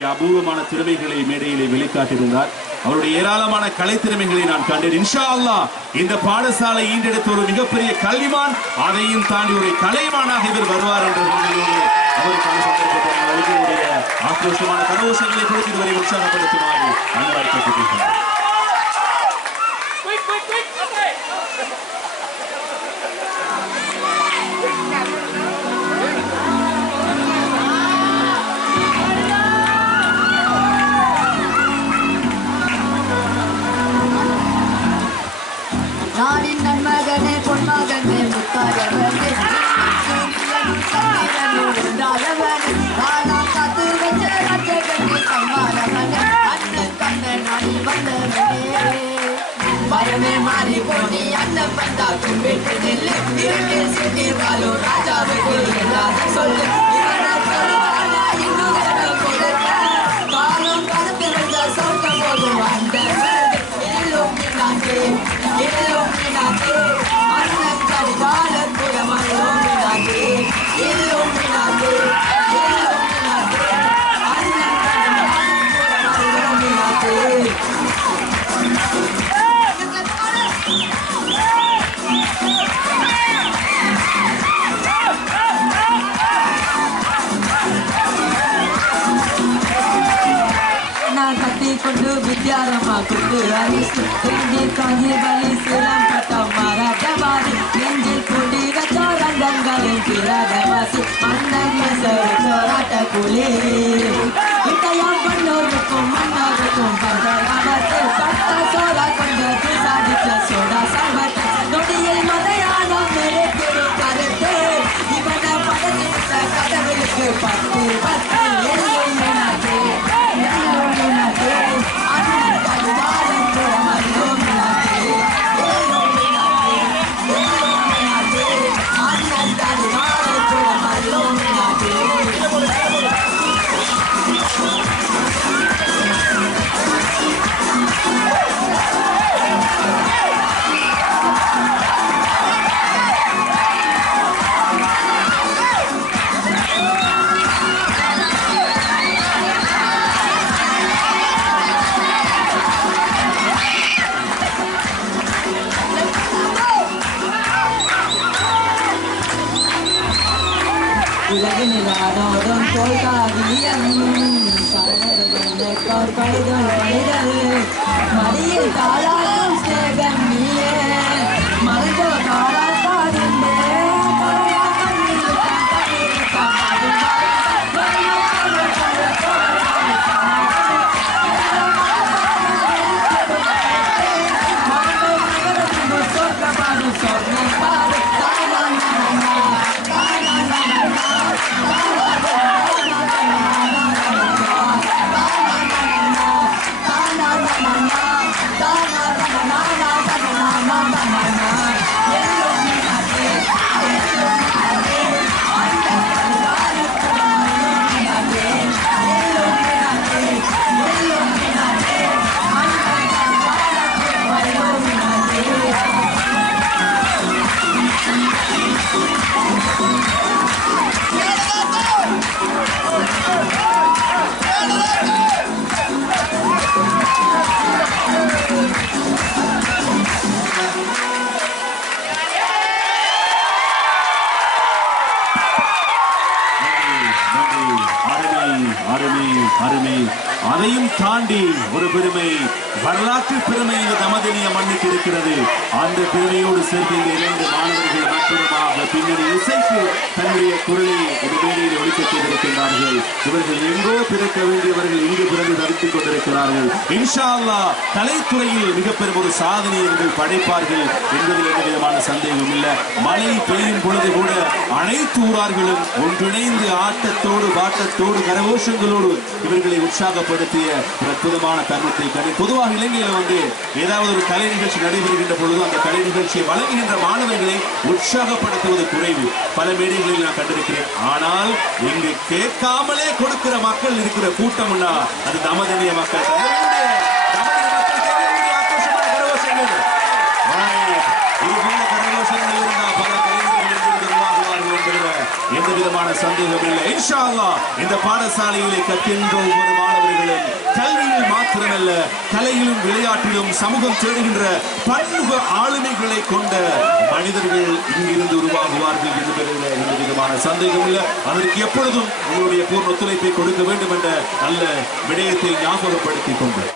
அபூர்வமான திறமைகளை மேடையிலே வெளிக்காட்டியிருந்தார். அவருடைய ஏராளமான கலை திறமைகளை நான் கண்டேன். இன்ஷா அல்லாஹ் இந்த பாடசாலை ஈண்டெடுத்த ஒரு மிகப்பெரிய கல்விமான், அதையும் தாண்டி ஒரு கலைமானாக இவர் வருவார் என்ற அவருக்கான சந்தர்ப்பத்தை ஆக்ரோஷமான கரகோஷங்களை கொடுத்து இதுவரை உற்சாகப்படுத்துமாறு அன்பாய்க்கப்பட்டிருக்கிறார். நாடின் நன்மகனே பொன்மகனே முத்தாயவனே உண்டாயவனே நானா காத்து வச்ச ராஜகனே சம்மானவனே அண்ணன் கண்ணன் நாடி வந்தவனே பயமே மாறி போனி அண்ணன் வந்தா கும்பிட்டு நில்லு இருட்டு சிட்டி வாழோ ராஜாவுக்கு எல்லாரும் சொல்லு இவனை இன்னும் கொடுக்க காலம் கடந்து வந்த சொர்க்க போதும் அந்த Illuminati, அண்ணன் கடிகாலம் புறமல் Illuminati, Illuminati, Illuminati, அண்ணன் கடிகாலம் புறமல் Illuminati. நான் கத்தி கொண்டு வித்யாரமா கொண்டு அரிசி நெஞ்சில் காஞ்சி பலி சிரம் பட்டம் மாறாட்டவாதி நெஞ்சில் கொடி வச்சோ ரங்கங்களின் கிராதவாசி அண்ணன் சோராட்ட கூலி இட்டையாம் பண்ணோருக்கும் மன்னோருக்கும் பந்தராமத்து பட்ட சோரா கொண்டு சாதிச்ச சோடா சம்பத் நொடியில் மதையானம் மெருக்கிடும் கருத்து இவனை படத்திட்ட கடவுளுக்கு பத்து பத்து உலகினில் ஆடோடும் தோல்காவியம் மடியில் தாளாடும் சேகம் நீயே மறைந்தோ தாளாட்டாதின்றே அதையும் தாண்டி ஒரு பெருமை, வரலாற்று பெருமை இந்த தமதனிய மண்ணுக்கு இருக்கிறது. அந்த பெருமையோடு சேர்த்து இந்த 2 மாணவர்கள் மற்றமாக பின்னணி இசைக்கு தன்னுடைய குரலை இந்த மேடையில் ஒழிக்கச் செய்திருக்கின்றார்கள். இவர்கள் எங்கோ பிறக்க வேண்டியவர்கள் இங்கு பிறந்து தரித்துக் கொண்டிருக்கிறார்கள். இன்ஷா அல்லாஹ் கலைத்துறையில் மிகப்பெரும் ஒரு சாதனை இவர்கள் படைப்பார்கள் என்பதில் எந்த விதமான சந்தேகம் இல்லை. மழை பெய்யும் பொழுது கூட அனைத்து ஊரார்களும் ஒன்றிணைந்து ஆட்டத்தோடு பாட்டத்தோடு கரகோஷங்களோடு இவர்களை உற்சாகப்படுத்திய ஒரு அற்புதமான தருணத்தை கண்டு பொதுவாக இலங்கையில் ஏதாவது ஒரு கலை நிகழ்ச்சி நடைபெறுகின்ற பொழுது அந்த கலை நிகழ்ச்சியை வழங்குகின்ற மாணவர்களை உற்சாகப்படுத்துவது குறைவு. பல மேடைகளில் நான் கண்டிருக்கிறேன். ஆனால் இங்கு கேட்காமலே கொடுக்கிற மக்கள் இருக்கிற கூட்டம்னா அது தமதனிய மக்கள். எந்த விதமான சந்தேகம் இல்லை. இன்ஷா அல்லாஹ் இந்த பாடசாலையிலே கற்கின்ற ஒவ்வொரு கலையிலும் விளையாட்டிலும் சமூகம் தேடுகின்ற பன்முக ஆளுமைகளை கொண்ட மனிதர்கள் இங்கிருந்து உருவாகுவார்கள் என்பதில் எந்த விதமான சந்தேகம் இல்லை. அதற்கு எப்பொழுதும் உங்களுடைய பூர்ண ஒத்துழைப்பை கொடுக்க வேண்டும் என்ற நல்ல விடயத்தை ஞாபகப்படுத்திக் கொண்டு